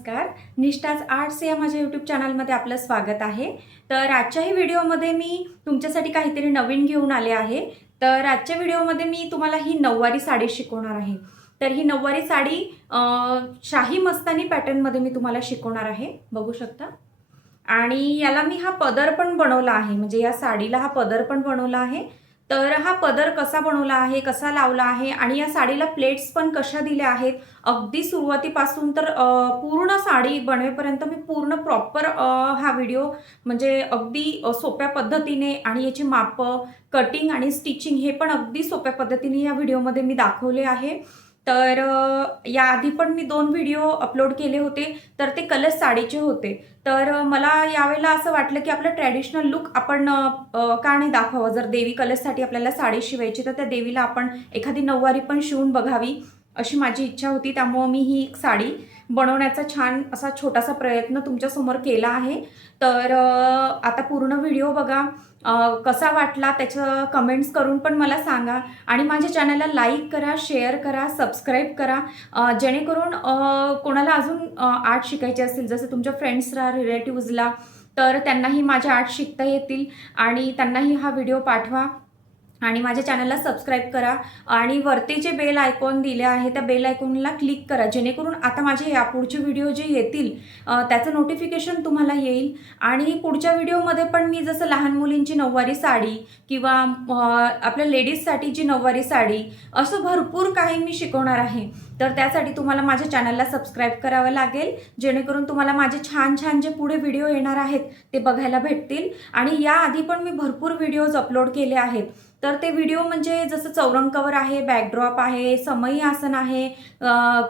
नमस्कार. निष्ठाच आर्ट्स या माझ्या यूट्यूब चॅनलमध्ये आपलं स्वागत आहे. तर आजच्याही व्हिडिओमध्ये मी तुमच्यासाठी काहीतरी नवीन घेऊन आले आहे. तर आजच्या व्हिडिओमध्ये मी तुम्हाला ही नऊवारी साडी शिकवणार आहे. तर ही नऊवारी साडी शाही मस्तानी पॅटर्नमध्ये मी तुम्हाला शिकवणार आहे. बघू शकता. आणि याला मी हा पदर पण बनवला आहे. म्हणजे या साडीला हा पदर पण बनवला आहे. तर हा पदर कसा बनवला आहे कसा लावला आहे आणि या साडीला प्लेट्स पण कशा दिल्या आहेत? अगदी सुरुवातीपासून तर पूर्ण साडी बनवेपर्यंत मी पूर्ण प्रॉपर हा व्हिडिओ म्हणजे अगदी सोप्या पद्धतीने आणि याची मापं कटिंग आणि स्टिचिंग हे पण अगदी सोप्या पद्धतीने या व्हिडिओमध्ये मी दाखवले आहे. तर याआधी पण मी दोन व्हिडिओ अपलोड केले होते तर ते कलर साडीचे होते. तर मला यावेळेला असं वाटलं की आपलं ट्रॅडिशनल लुक आपण का नाही दाखवावं? जर देवी कलर्ससाठी आपल्याला साडी शिवायची तर त्या देवीला आपण एखादी नऊवारी पण शिवून बघावी अशी माझी इच्छा होती. त्यामुळं मी ही एक साडी बनवण्याचा छान असा छोटासा प्रयत्न तुमच्यासमोर केला आहे. तर आता पूर्ण व्हिडिओ बघा. कसा वाटला त्याचं कमेंट्स करून पण मला सांगा. आणि माझ्या चॅनलला लाईक करा शेअर करा सबस्क्राईब करा. जेणेकरून कोणाला अजून आर्ट शिकायचे असतील जसं तुमच्या फ्रेंड्सला रिलेटिव्हजला तर त्यांनाही माझ्या आर्ट शिकता येतील. आणि त्यांनाही हा व्हिडिओ पाठवा. आणि माझ्या चॅनलला सबस्क्राईब करा आणि वरती जे बेल आयकॉन दिले आहे त्या बेल आयकॉनला क्लिक करा जेणेकरून आता माझे यापुढचे व्हिडिओ जे येतील त्याचं नोटिफिकेशन तुम्हाला येईल. आणि पुढच्या व्हिडिओमध्ये पण मी जसं लहान मुलींची नऊवारी साडी किंवा आपल्या लेडीजसाठी जी नऊवारी साडी असं भरपूर काही मी शिकवणार आहे. तर त्यासाठी तुम्हाला माझ्या चॅनलला सबस्क्राईब करावं लागेल जेणेकरून तुम्हाला माझे छान छान जे पुढे व्हिडिओ येणार आहेत ते बघायला भेटतील. आणि याआधी पण मी भरपूर व्हिडिओज अपलोड केले आहेत. तर ते व्हिडिओ म्हणजे जसं चौरंकावर आहे बॅकड्रॉप आहे समई आसन आहे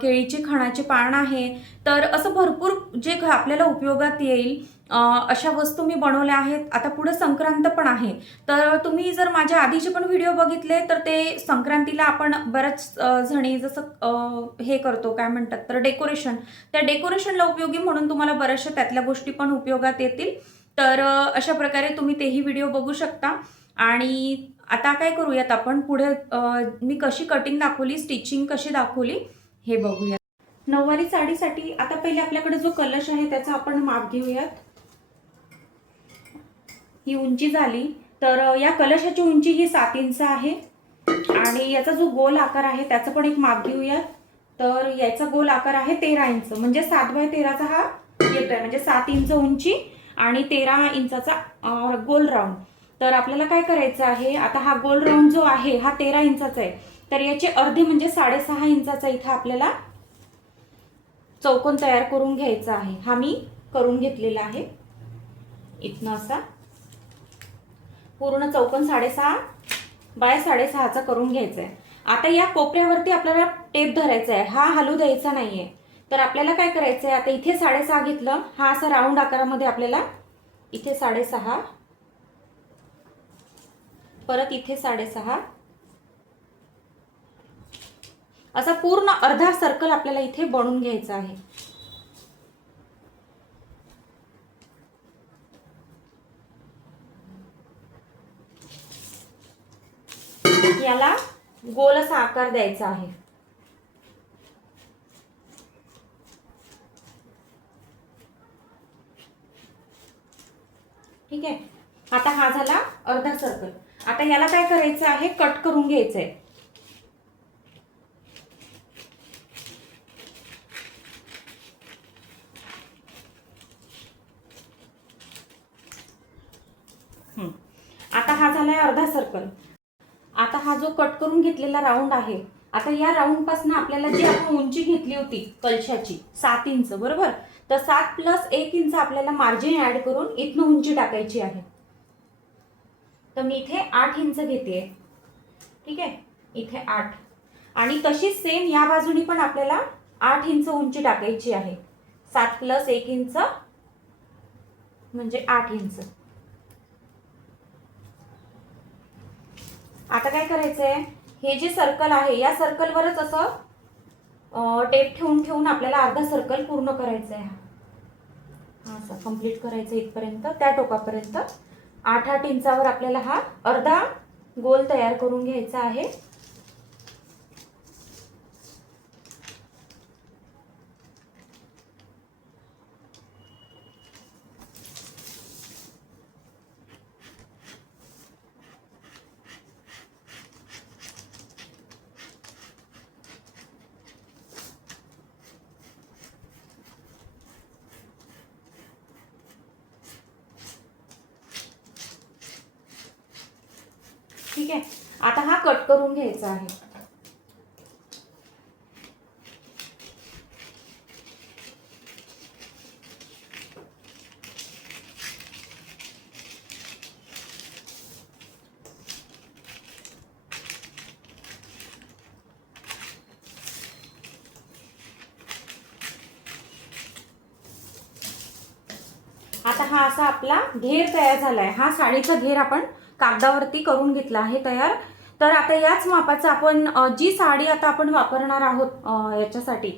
केळीचे खणाचे पान आहे तर असं भरपूर जे घ- आपल्याला उपयोगात येईल अशा वस्तू मी बनवल्या आहेत. आता पुढे संक्रांत पण आहे. तर तुम्ही जर माझ्या आधीचे पण व्हिडिओ बघितले तर ते संक्रांतीला आपण बऱ्याच जणी जसं हे करतो काय म्हणतात तर डेकोरेशन त्या डेकोरेशनला उपयोगी म्हणून तुम्हाला बऱ्याचशा त्यातल्या गोष्टी पण उपयोगात येतील. तर अशा प्रकारे तुम्ही तेही व्हिडिओ बघू शकता. आणि आता काय करूयात आपण? पुढे मी कशी कटिंग दाखवली स्टिचिंग कशी दाखवली हे बघूयात. नऊवारी साडीसाठी आता पहिले आपल्याकडे जो कलश आहे त्याचा आपण माप घेऊयात. ही उंची झाली. तर या कलशाची उंची ही सात इंच आहे. आणि याचा जो गोल आकार आहे त्याचं पण एक माप घेऊयात. तर याचा गोल आकार आहे तेरा इंच. म्हणजे सात बाय तेराचा हा येतोय. म्हणजे सात इंच उंची. आणि तेरा इंचाचा गोल राऊंड तर आपल्याला काय करायचं आहे? आता हा गोल राऊंड जो आहे हा तेरा इंचाचा आहे. तर याचे अर्धे म्हणजे साडेसहा इंचाचा इथं आपल्याला चौकोन तयार करून घ्यायचा आहे. हा मी करून घेतलेला आहे. इथनं असा. पूर्ण चौकोन साडेसहा बाय साडेसहाचा करून घ्यायचा आहे. आता या कोपऱ्यावरती आपल्याला टेप धरायचा आहे. हा हलू द्यायचा नाही आहे तर आपल्याला काय करायचं आहे आता इथे साडेसहा घेतलं. हा असा राऊंड आकारामध्ये आपल्याला इथे साडेसहा परत इथे साडेसहा. असा पूर्ण अर्धा सर्कल आपल्याला इथे बनवून घ्यायचा आहे. याला गोल असा आकार द्यायचा आहे ठीक आहे आता हा झाला अर्धा सर्कल आता याला काय करायचं आहे? कट करून घ्यायचं आहे आता हा झालाय अर्धा सर्कल आता हा जो कट करून घेतलेला राऊंड आहे आता या राऊंडपासून आपल्याला जी आपण उंची घेतली होती कलशाची सात इंच बरोबर? तर सात प्लस एक इंच आपल्याला मार्जिन ऍड करून इथनं उंची टाकायची आहे. तर मी इथे आठ इंच घेते. ठीक आहे? इथे आठ. आणि तशीच सेम या बाजूनी पण आपल्याला आठ इंच उंची टाकायची आहे. सात प्लस एक इंच म्हणजे आठ इंच. आता काय करायचंय? हे जे सर्कल आहे या सर्कलवरच असं टेप ठेवून ठेवून आपल्याला अर्धा सर्कल पूर्ण करायचं आहे हा असं कंप्लीट करायचं इथपर्यंत त्या टोकापर्यंत. आठ आठ इंचावर आपल्याला हा अर्धा गोल तयार करून घ्यायचा आहे. ठीक आहे. आता हा कट करून घ्यायचा आहे. आता हा असा आपला घेर तयार झाला आहे हा साडीचा घेर आपण कागदावरती करून घेतला आहे तयार. तर आता याच मापाचा आपण जी साडी आता आपण वापरणार आहोत याच्यासाठी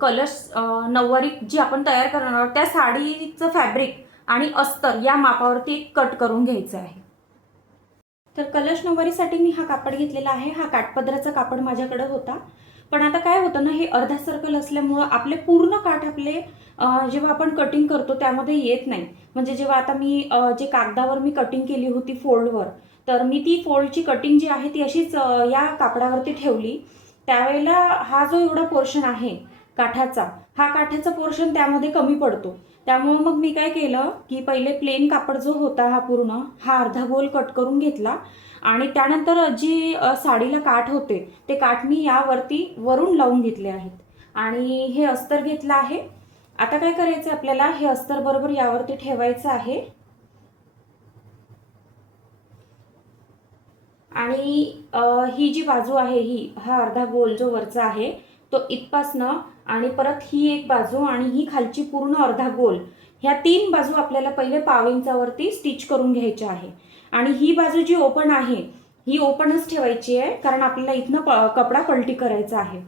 कलर्स कलश नऊवारी जी आपण तयार करणार आहोत त्या साडीचं फॅब्रिक आणि अस्तर या मापावरती कट करून घ्यायचं आहे. तर कलश नऊवारीसाठी मी हा कापड घेतलेला आहे. हा काठपदराचा कापड माझ्याकडे होता. पण आता काय होतं ना हे अर्धा सर्कल असल्यामुळं आपले पूर्ण काठ आपले जेव्हा आपण कटिंग करतो त्यामध्ये येत नाही. म्हणजे जेव्हा आता मी जे कागदावर मी कटिंग केली होती फोल्डवर तर मी ती फोल्डची कटिंग जी आहे ती अशीच या कापडावरती ठेवली. त्यावेळेला हा जो एवढा पोर्शन आहे काठाचा. हा काठाचा पोर्शन त्यामध्ये कमी पडतो. त्यामुळं मग मी काय केलं की पहिले प्लेन कापड जो होता हा पूर्ण हा अर्धा गोल कट करून घेतला. आणि त्यानंतर जी साडीला काठ होते ते काठ मी यावरती वरून लावून घेतले आहेत. आणि हे अस्तर घेतलं आहे. आता काय करायचं आपल्याला? हे अस्तर बरोबर यावरती ठेवायचं आहे. आणि ही जी बाजू आहे ही हा अर्धा गोल जो वरचा आहे तो इथपासनं आणि परत ही एक बाजू आणि ही खालची पूर्ण अर्धा गोल ह्या तीन बाजू आपल्याला पहिले पाव इंचावरती स्टिच करून घ्यायच्या आहे. आणि ही बाजू जी ओपन आहे ही ओपनच ठेवायची आहे कारण आपल्याला इथनं प कपडा पलटी करायचा आहे.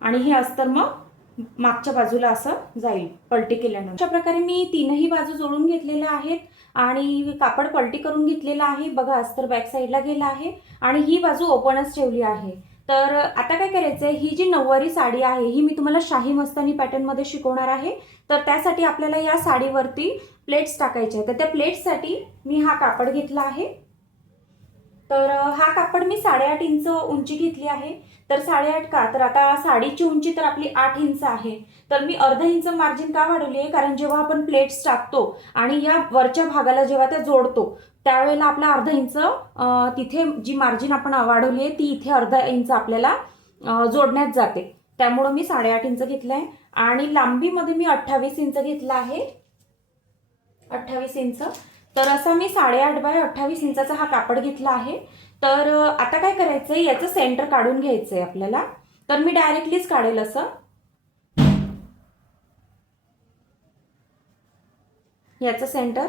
आणि हे अस्तर मग मागच्या बाजूला असं जाईल पलटी केल्यानंतर. अशा प्रकारे मी तीनही बाजू जोडून घेतलेल्या आहेत आणि कापड पलटी करून घेतलेला आहे. बघा अस्तर बॅक साईडला गेला आहे आणि ही बाजू ओपनच ठेवली आहे. तर आता काय करायचं आहे ही जी नऊवारी साडी आहे ही मी तुम्हाला शाही मस्तानी पॅटर्नमध्ये शिकवणार आहे. तर त्यासाठी आपल्याला या साडीवरती प्लेट्स टाकायचे आहेत. तर त्या प्लेट्ससाठी मी हा कापड घेतला आहे. तर हा कापड मी साडेआठ इंच उंची घेतली आहे. तर साडेआठ का? तर आता साडीची उंची तर आपली आठ इंच आहे. तर मी अर्धा इंच मार्जिन का वाढवली आहे कारण जेव्हा आपण प्लेट्स टाकतो आणि या वरच्या भागाला जेव्हा त्या जोडतो त्यावेळेला आपला अर्धा इंच तिथे जी मार्जिन आपण वाढवली आहे ती इथे अर्धा इंच आपल्याला जोडण्यात जाते. त्यामुळं मी साडेआठ इंच घेतलं आहे आणि लांबीमध्ये मी अठ्ठावीस इंच घेतला आहे. अठ्ठावीस इंच. तर असा मी साडेआठ बाय अठ्ठावीस इंचाचा हा कापड घेतला आहे. तर आता काय करायचं आहे याचं सेंटर काढून घ्यायचं आहे आपल्याला. तर मी डायरेक्टलीच काढेल असं. याचं सेंटर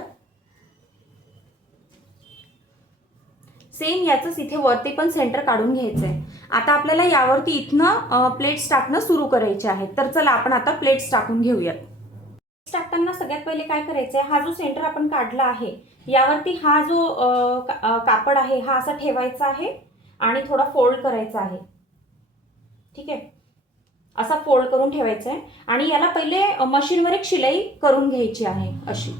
सेम याचंच इथे वरती पण सेंटर काढून घ्यायचं आहे आता आपल्याला यावरती इथनं प्लेट्स टाकणं सुरू करायचे आहेत. तर चला आपण आता प्लेट्स टाकून घेऊयात. टाकताना सगळ्यात पहिले काय करायचं आहे हा जो सेंटर आपण काढला आहे यावरती हा जो का- कापड आहे हा असा ठेवायचा आहे आणि थोडा फोल्ड करायचा आहे. ठीक आहे? असा फोल्ड करून ठेवायचा आहे आणि याला पहिले मशीनवर एक शिलाई करून घ्यायची आहे अशी.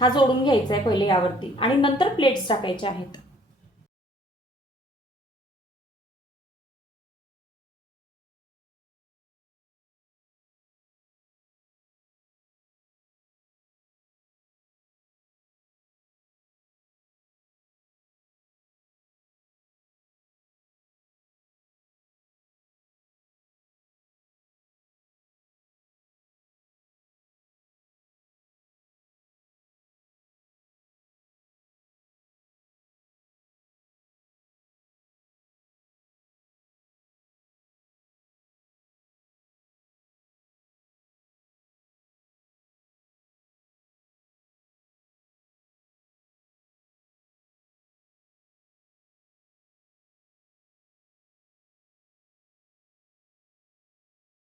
हा जोडून घ्यायचा आहे पहिले यावरती आणि नंतर प्लेट्स टाकायच्या आहेत.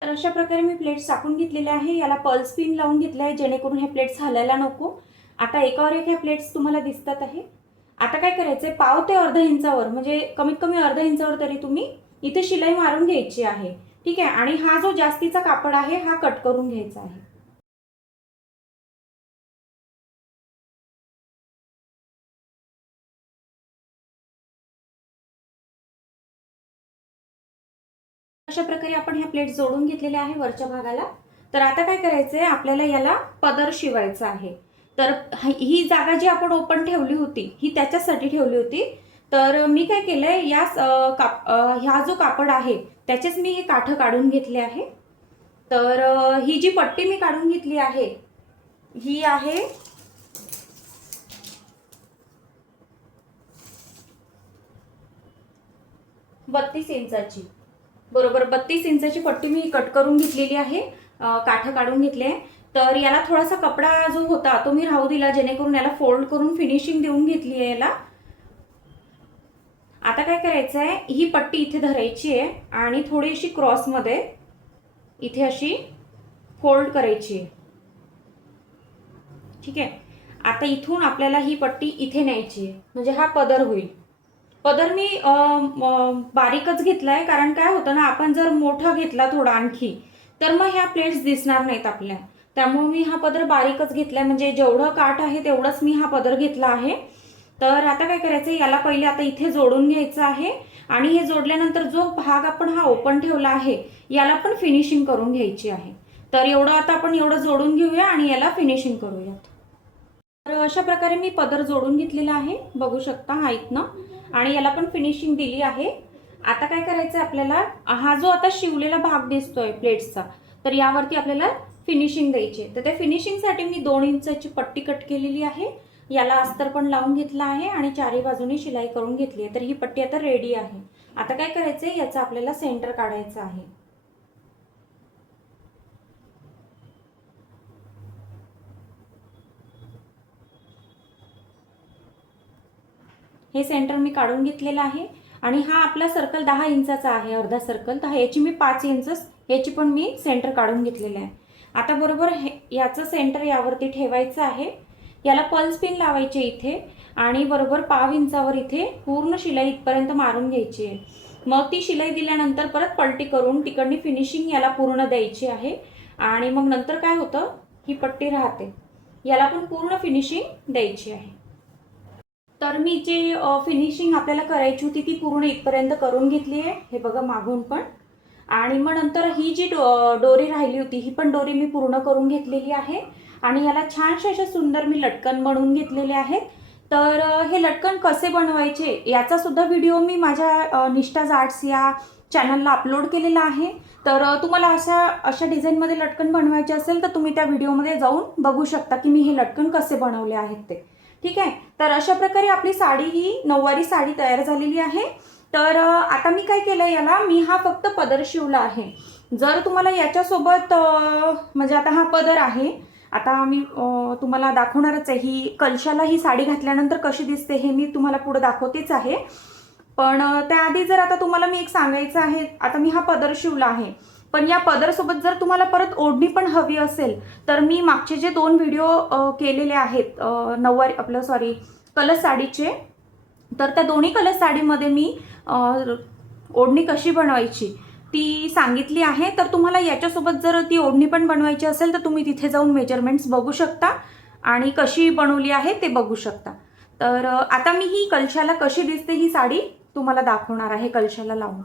तर अशा प्रकारे मी प्लेट्स टाकून घेतलेले आहे. याला पल्स पिन लावून घेतलं आहे जेणेकरून हे प्लेट्स हलायला नको. आता एकावर एक ह्या प्लेट्स तुम्हाला दिसतात आहे. आता काय करायचंय? पाव ते अर्धा इंचावर म्हणजे कमीत कमी अर्धा इंचावर तरी तुम्ही इथे शिलाई मारून घ्यायची आहे. ठीक आहे? आणि हा जो जास्तीचा कापड आहे हा कट करून घ्यायचा आहे. अशा प्रकारे आपण ह्या प्लेट जोडून घेतलेल्या आहे वरच्या भागाला. तर आता काय करायचंय? आपल्याला याला पदर शिवायचा आहे. तर ही जागा जी आपण ओपन ठेवली होती ही त्याच्यासाठी ठेवली होती. तर मी काय केलं आहे या काप ह्या जो कापड आहे त्याचेच मी हे काठं काढून घेतले आहे. तर ही जी पट्टी मी काढून घेतली आहे ही आहे बत्तीस इंचाची. बरोबर बत्तीस इंचाची पट्टी मी कट करून घेतलेली आहे. काठं काढून घेतले आहे. तर याला थोडासा कपडा जो होता तो मी राहू दिला जेणेकरून याला फोल्ड करून फिनिशिंग देऊन घेतली आहे याला. आता काय करायचं आहे ही पट्टी इथे धरायची आहे आणि थोडीशी क्रॉसमध्ये इथे अशी फोल्ड करायची आहे. ठीक आहे? आता इथून आपल्याला ही पट्टी इथे न्यायची आहे. म्हणजे हा पदर होईल. पदर मी बारीकच घेतलाय आहे कारण काय होतं ना आपण जर मोठा घेतला थोडा आणखी तर मग ह्या प्लेट्स दिसणार नाहीत आपल्या. त्यामुळे मी हा पदर बारीकच घेतला आहे म्हणजे जेवढं काठ आहे तेवढंच मी हा पदर घेतला आहे. तर आता काय करायचं याला पहिले आता इथे जोडून घ्यायचं आहे आणि हे जोडल्यानंतर जो भाग आपण हा ओपन ठेवला आहे याला पण फिनिशिंग करून घ्यायची आहे. तर एवढं आता आपण एवढं जोडून घेऊया आणि याला फिनिशिंग करूयात. तर अशा प्रकारे मी पदर जोडून घेतलेला आहे बघू शकता हा इथनं आणि याला पण फिनिशिंग दिली आहे. आता काय करायचं आपल्याला? हा जो आता शिवलेला भाग दिसतोय प्लेट्सचा तर यावरती आपल्याला फिनिशिंग द्यायची आहे. तर त्या फिनिशिंगसाठी मी दोन इंचाची पट्टी कट केलेली आहे. याला अस्तर पण लावून घेतला आहे आणि चारही बाजूनी शिलाई करून घेतली आहे. तर ही पट्टी आता रेडी आहे. आता काय करायचं आहे याचा आपल्याला सेंटर काढायचं आहे. हे सेंटर मी काढून घेतलेलं आहे. आणि हा आपला सर्कल दहा इंचाचा आहे अर्धा सर्कल तर याची मी पाच इंच याची पण मी सेंटर काढून घेतलेले आहे. आता बरोबर हे याचं सेंटर यावरती ठेवायचं आहे. याला पल्स पिन लावायचे इथे. आणि बरोबर पाव इंचावर इथे पूर्ण शिलाई इथपर्यंत मारून घ्यायची आहे. मग ती शिलाई दिल्यानंतर परत पलटी करून तिकडनी फिनिशिंग याला पूर्ण द्यायची आहे. आणि मग नंतर काय होतं? ही पट्टी राहते. याला पण पूर्ण फिनिशिंग द्यायची आहे. तर मी जे फिनिशिंग आपल्याला करायची होती ती पूर्ण इथपर्यंत करून घेतली आहे. हे बघा मागून पण. आणि मग नंतर ही जी डो डोरी राहिली होती ही पण डोरी मी पूर्ण करून घेतलेली आहे. आणि याला छानशा असे सुंदर मी लटकन बनवून घेतलेले आहेत. तर हे लटकन कसे बनवायचे याचासुद्धा व्हिडिओ मी माझ्या निष्ठाज आर्ट्स या चॅनलला अपलोड केलेला आहे. तर तुम्हाला अशा अशा डिझाईनमध्ये लटकन बनवायचे असेल तर तुम्ही त्या व्हिडिओमध्ये जाऊन बघू शकता की मी हे लटकन कसे बनवले आहेत ते. ठीक आहे? तर अशा प्रकारे आपली साडी ही नऊवारी साडी तयार झालेली आहे. तर आता मी काय केलं याला? मी हा फक्त पदर शिवला आहे. जर तुम्हाला याच्यासोबत म्हणजे आता हा पदर आहे आता मी तुम्हाला दाखवणारच आहे ही कलशाला ही साडी घातल्यानंतर कशी दिसते हे मी तुम्हाला पुढं दाखवतेच आहे. पण त्याआधी जर आता तुम्हाला मी एक सांगायचं आहे आता मी हा पदर शिवला आहे. पण या पदरसोबत जर तुम्हाला परत ओढणी पण हवी असेल तर मी मागचे जे दोन व्हिडिओ केलेले आहेत नऊवारी आपलं सॉरी कलर साडीचे तर त्या दोन्ही कलर साडीमध्ये मी ओढणी कशी बनवायची ती सांगितली आहे. तर तुम्हाला याच्यासोबत जर ती ओढणी पण बनवायची असेल तर तुम्ही तिथे जाऊन मेजरमेंट्स बघू शकता आणि कशी बनवली आहे ते बघू शकता. तर आता मी ही कलशाला कशी दिसते ही साडी तुम्हाला दाखवणार आहे कलशाला लावून.